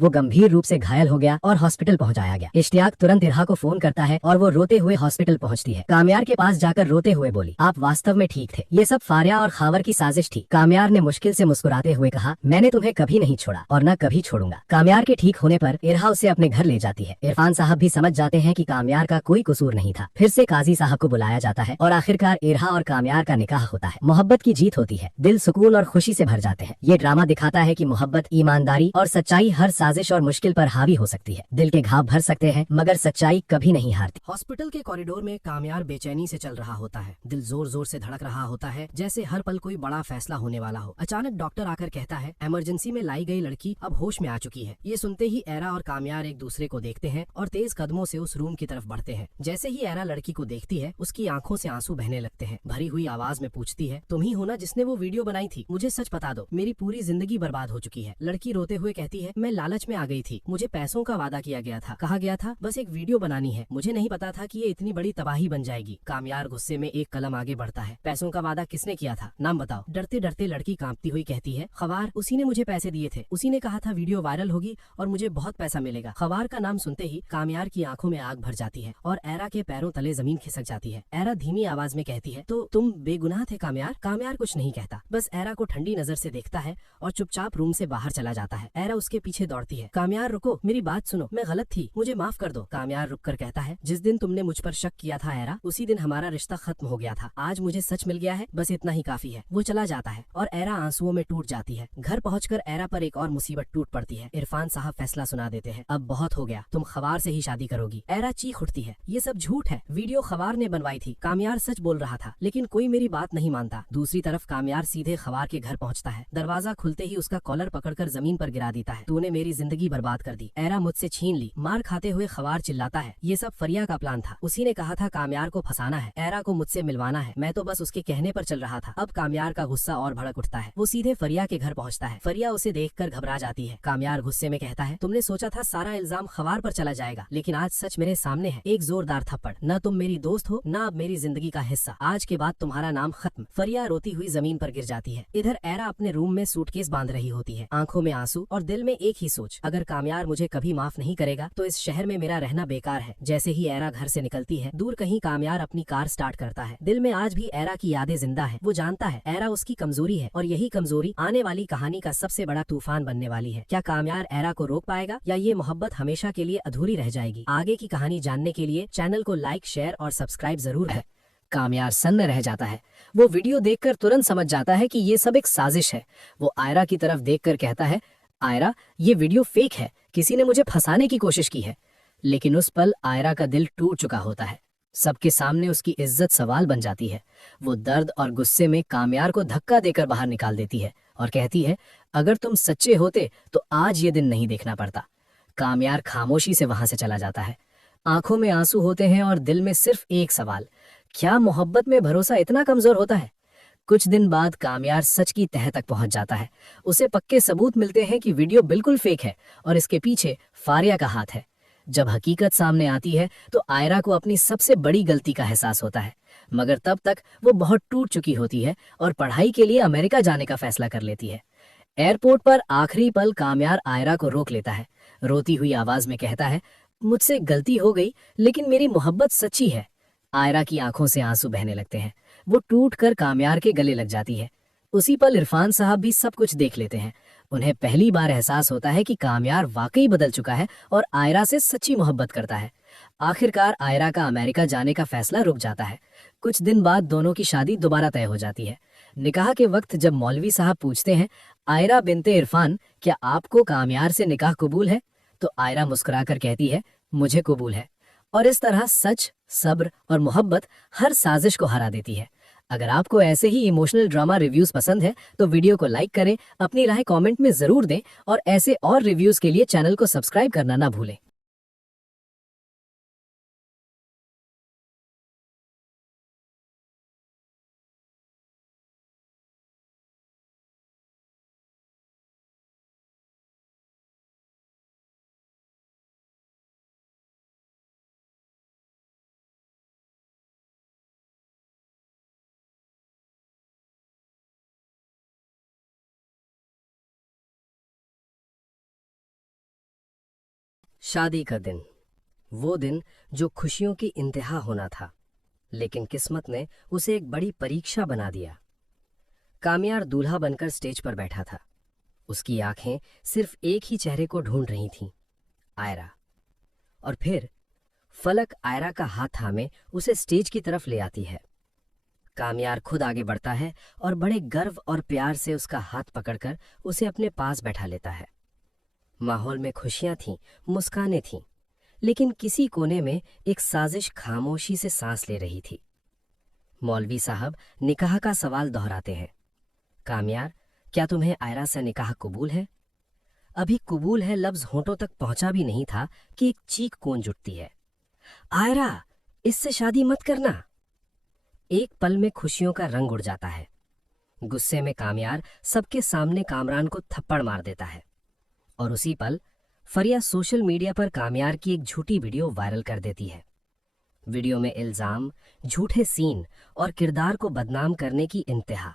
वो गंभीर रूप से घायल हो गया और हॉस्पिटल पहुंचाया गया। इश्तियाक तुरंत इरहा को फोन करता है और वो रोते हुए हॉस्पिटल पहुंचती है। कामयार के पास जाकर रोते हुए बोली, आप वास्तव में ठीक थे, ये सब फारिया और खावर की साजिश थी। कामयार ने मुश्किल से मुस्कुराते हुए कहा, मैंने तुम्हें कभी नहीं छोड़ा और न कभी छोड़ूंगा। कामयार के ठीक होने पर इरहा उसे अपने घर ले जाती है। इरफान साहब भी समझ जाते हैं कि कामयार का कोई कसूर नहीं था। फिर से काजी साहब को बुलाया जाता है और आखिरकार इरहा और कामयार का निकाह होता है। मोहब्बत की जीत होती है, दिल सुकून और खुशी से भर जाते हैं। ये ड्रामा दिखाता है कि मोहब्बत, ईमानदारी और सच्चाई हर साजिश और मुश्किल पर हावी हो सकती है। दिल के घाव भर सकते हैं मगर सच्चाई कभी नहीं हारती। हॉस्पिटल के कॉरिडोर में कामयार बेचैनी से चल रहा होता है। दिल जोर जोर से धड़क रहा होता है, जैसे हर पल कोई बड़ा फैसला होने वाला हो। अचानक डॉक्टर आकर कहता है, इमरजेंसी में लाई गई लड़की अब होश में आ चुकी है। ये सुनते ही एरा और कामयार एक दूसरे को देखते हैं और तेज कदमों से उस रूम की तरफ बढ़ते हैं। जैसे ही एरा लड़की को देखती है, उसकी आंखों से आंसू बहने लगते हैं। भरी हुई आवाज में पूछती है, तुम ही हो ना जिसने वो वीडियो बनाई थी? मुझे सच बता दो, मेरी पूरी जिंदगी बर्बाद हो चुकी है। लड़की रोते हुए कहती है, मैं लालच में आ गई थी, मुझे पैसों का वादा किया गया था, कहा गया था बस एक वीडियो बनानी है, मुझे नहीं पता था कि ये इतनी बड़ी तबाही बन जाएगी। कामयार गुस्से में एक कदम आगे बढ़ता है, पैसों का वादा किसने किया था, नाम बताओ। डरते डरते लड़की कांपती हुई कहती है, खवार, उसी ने मुझे पैसे दिए थे, उसी ने कहा था वीडियो वायरल होगी और मुझे बहुत पैसा मिलेगा। खवार का नाम सुनते ही कामयार की आंखों में आग भर जाती है और एरा के पैरों तले जमीन खिसक जाती है। एरा धीमी आवाज में कहती है, तो तुम बेगुनाह थे कामयार? कामयार कुछ नहीं कहता, बस एरा को ठंडी नजर से देखता है और चुपचाप रूम से बाहर चला जाता है। एरा उसके पीछे दौड़ती है, कामयार रुको, मेरी बात सुनो, मैं गलत थी, मुझे माफ कर दो। कामयार रुककर कहता है, जिस दिन तुमने मुझ पर शक किया था एरा, उसी दिन हमारा रिश्ता खत्म हो गया था। आज मुझे सच मिल गया है, बस इतना ही काफी है। वो चला जाता है और एरा आंसुओं में टूट जाती है। घर पहुंचकर एरा पर एक और मुसीबत टूट पड़ती है। इरफान साहब फैसला सुना देते हैं, अब बहुत हो गया, तुम खवार से ही शादी करोगी। एरा चीख उठती है, ये सब झूठ है, वीडियो खवार ने बनवाई थी। कामयार सच बोल रहा था, लेकिन कोई मेरी बात नहीं मानता। दूसरी तरफ कामयार सीधे खवार के घर पहुंचता है। दरवाजा खुलते ही उसका कॉलर पकड़कर जमीन पर गिरा देता है, तूने मेरी जिंदगी बर्बाद कर दी, एरा मुझसे छीन ली। मार खाते हुए खवार चिल्लाता है, ये सब फरिया का प्लान था, उसी ने कहा था कामयार को फंसाना है, एरा को मुझसे मिलवाना है, मैं तो बस उसके कहने पर चल रहा था। अब कामयार का गुस्सा और भड़क उठता है, वो सीधे फरिया के घर पहुंचता है। फरिया उसे देखकर घबरा जाती है। कामयार गुस्से में कहता है, तुमने सोचा था सारा इल्जाम खवार पर चला जाएगा, लेकिन आज सच मेरे सामने है। एक जोरदार थप्पड़, न तुम मेरी दोस्त हो, न अब मेरी जिंदगी का हिस्सा, आज के बाद तुम्हारा नाम खत्म। फरिया रोती हुई जमीन पर गिर जाती है। इधर एरा अपने रूम में सूटकेस बांध रही होती है, आंखों में आंसू और दिल में एक ही सोच, अगर कामयार मुझे कभी माफ नहीं करेगा तो इस शहर में मेरा रहना बेकार है। जैसे ही एरा घर से निकलती है, दूर कहीं कामयार अपनी कार स्टार्ट करता है। दिल में आज भी एरा की यादें जिंदा है। वो जानता है एरा उसकी कमजोरी है और यही कमजोरी आने वाली कहानी का सबसे बड़ा तूफान बनने वाली है। क्या कामयार एरा को रोक पाएगा या ये मोहब्बत हमेशा के लिए अधूरी रह जाएगी? आगे की कहानी जानने के लिए चैनल को लाइक, शेयर और सब्सक्राइब जरूर करें। कामयार सन्न रह जाता है। वो वीडियो देखकर तुरंत समझ जाता है कि ये सब एक साजिश है। वो आयरा की तरफ देखकर कहता है, आयरा, ये वीडियो फेक है, किसी ने मुझे फंसाने की कोशिश की है। लेकिन उस पल आयरा का दिल टूट चुका होता है। सबके सामने उसकी इज्जत सवाल बन जाती है। वो दर्द और गुस्से में कामयार को धक्का देकर बाहर निकाल देती है और कहती है, अगर तुम सच्चे होते तो आज ये दिन नहीं देखना पड़ता। कामयार खामोशी से वहां से चला जाता है। आंखों में आंसू होते हैं और दिल में सिर्फ एक सवाल, क्या मोहब्बत में भरोसा इतना कमजोर होता है? कुछ दिन बाद कामयार सच की तह तक पहुंच जाता है। उसे पक्के सबूत मिलते हैं कि वीडियो बिल्कुल फेक है और इसके पीछे फारिया का हाथ है। जब हकीकत सामने आती है तो आयरा को अपनी सबसे बड़ी गलती का एहसास होता है, मगर तब तक वो बहुत टूट चुकी होती है और पढ़ाई के लिए अमेरिका जाने का फैसला कर लेती है। एयरपोर्ट पर आखिरी पल कामयार आयरा को रोक लेता है। रोती हुई आवाज में कहता है, मुझसे गलती हो गई, लेकिन मेरी मोहब्बत सच्ची है। आयरा की आंखों से आंसू बहने लगते हैं। वो टूट कर कामयार के गले लग जाती है। उसी पल इरफान साहब भी सब कुछ देख लेते हैं। उन्हें पहली बार एहसास होता है कि कामयार वाकई बदल चुका है और आयरा से सच्ची मोहब्बत करता है। आखिरकार आयरा का अमेरिका जाने का फैसला रुक जाता है। कुछ दिन बाद दोनों की शादी दोबारा तय हो जाती है। निकाह के वक्त जब मौलवी साहब पूछते हैं, आयरा बिनते इरफान, क्या आपको कामयार से निकाह कबूल है? तो आयरा मुस्कुराकर कहती है, मुझे कबूल है। और इस तरह सच, सब्र और मोहब्बत हर साजिश को हरा देती है। अगर आपको ऐसे ही इमोशनल ड्रामा रिव्यूज पसंद है तो वीडियो को लाइक करें, अपनी राय कमेंट में जरूर दें और ऐसे और रिव्यूज के लिए चैनल को सब्सक्राइब करना ना भूलें। शादी का दिन, वो दिन जो खुशियों की इंतहा होना था, लेकिन किस्मत ने उसे एक बड़ी परीक्षा बना दिया। कामयार दूल्हा बनकर स्टेज पर बैठा था। उसकी आंखें सिर्फ एक ही चेहरे को ढूंढ रही थीं, आयरा। और फिर फलक आयरा का हाथ थामे उसे स्टेज की तरफ ले आती है। कामयार खुद आगे बढ़ता है और बड़े गर्व और प्यार से उसका हाथ पकड़कर उसे अपने पास बैठा लेता है। माहौल में खुशियां थीं, मुस्कानें थीं, लेकिन किसी कोने में एक साजिश खामोशी से सांस ले रही थी। मौलवी साहब निकाह का सवाल दोहराते हैं। कामयार, क्या तुम्हें आयरा से निकाह कबूल है? अभी कबूल है लफ्ज होंठों तक पहुंचा भी नहीं था कि एक चीख गूंज उठती है, आयरा, इससे शादी मत करना। एक पल में खुशियों का रंग उड़ जाता है। गुस्से में कामयार सबके सामने कामरान को थप्पड़ मार देता है और उसी पल फरिया सोशल मीडिया पर कामयार की एक झूठी वीडियो वायरल कर देती है। वीडियो में इल्जाम, झूठे सीन और किरदार को बदनाम करने की इंतहा।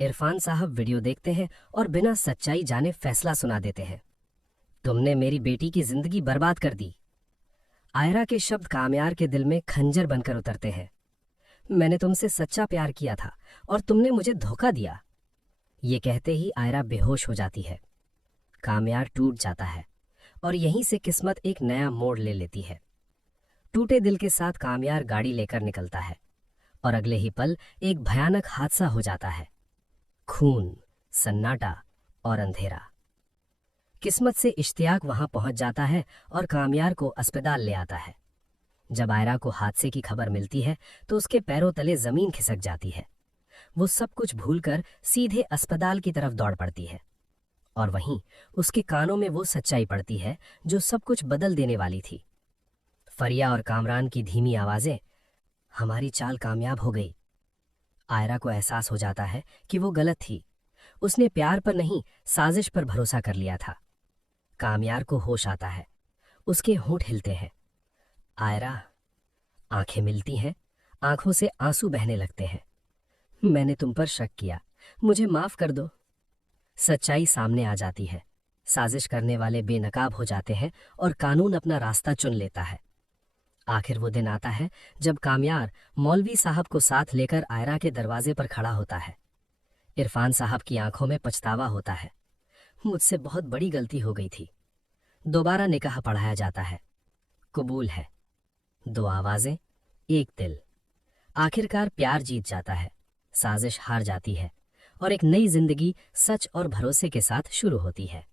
इरफान साहब वीडियो देखते हैं और बिना सच्चाई जाने फैसला सुना देते हैं, तुमने मेरी बेटी की जिंदगी बर्बाद कर दी। आयरा के शब्द कामयार के दिल में खंजर बनकर उतरते हैं। मैंने तुमसे सच्चा प्यार किया था और तुमने मुझे धोखा दिया। ये कहते ही आयरा बेहोश हो जाती है। कामयार टूट जाता है और यहीं से किस्मत एक नया मोड़ ले लेती है। टूटे दिल के साथ कामयार गाड़ी लेकर निकलता है और अगले ही पल एक भयानक हादसा हो जाता है। खून, सन्नाटा और अंधेरा। किस्मत से इश्तियाक वहां पहुंच जाता है और कामयार को अस्पताल ले आता है। जब आयरा को हादसे की खबर मिलती है तो उसके पैरों तले जमीन खिसक जाती है। वो सब कुछ भूलकर सीधे अस्पताल की तरफ दौड़ पड़ती है और वहीं उसके कानों में वो सच्चाई पड़ती है जो सब कुछ बदल देने वाली थी। फरिया और कामरान की धीमी आवाजें, हमारी चाल कामयाब हो गई। आयरा को एहसास हो जाता है कि वो गलत थी। उसने प्यार पर नहीं, साजिश पर भरोसा कर लिया था। कामयार को होश आता है। उसके होंठ हिलते हैं। आयरा। आंखें मिलती हैं, आंखों से आंसू बहने लगते हैं। मैंने तुम पर शक किया, मुझे माफ कर दो। सच्चाई सामने आ जाती है। साजिश करने वाले बेनकाब हो जाते हैं और कानून अपना रास्ता चुन लेता है। आखिर वो दिन आता है जब कामयार मौलवी साहब को साथ लेकर आयरा के दरवाजे पर खड़ा होता है। इरफान साहब की आंखों में पछतावा होता है। मुझसे बहुत बड़ी गलती हो गई थी। दोबारा निकाह पढ़ाया जाता है। कबूल है। दो आवाजें, एक दिल। आखिरकार प्यार जीत जाता है, साजिश हार जाती है और एक नई जिंदगी सच और भरोसे के साथ शुरू होती है।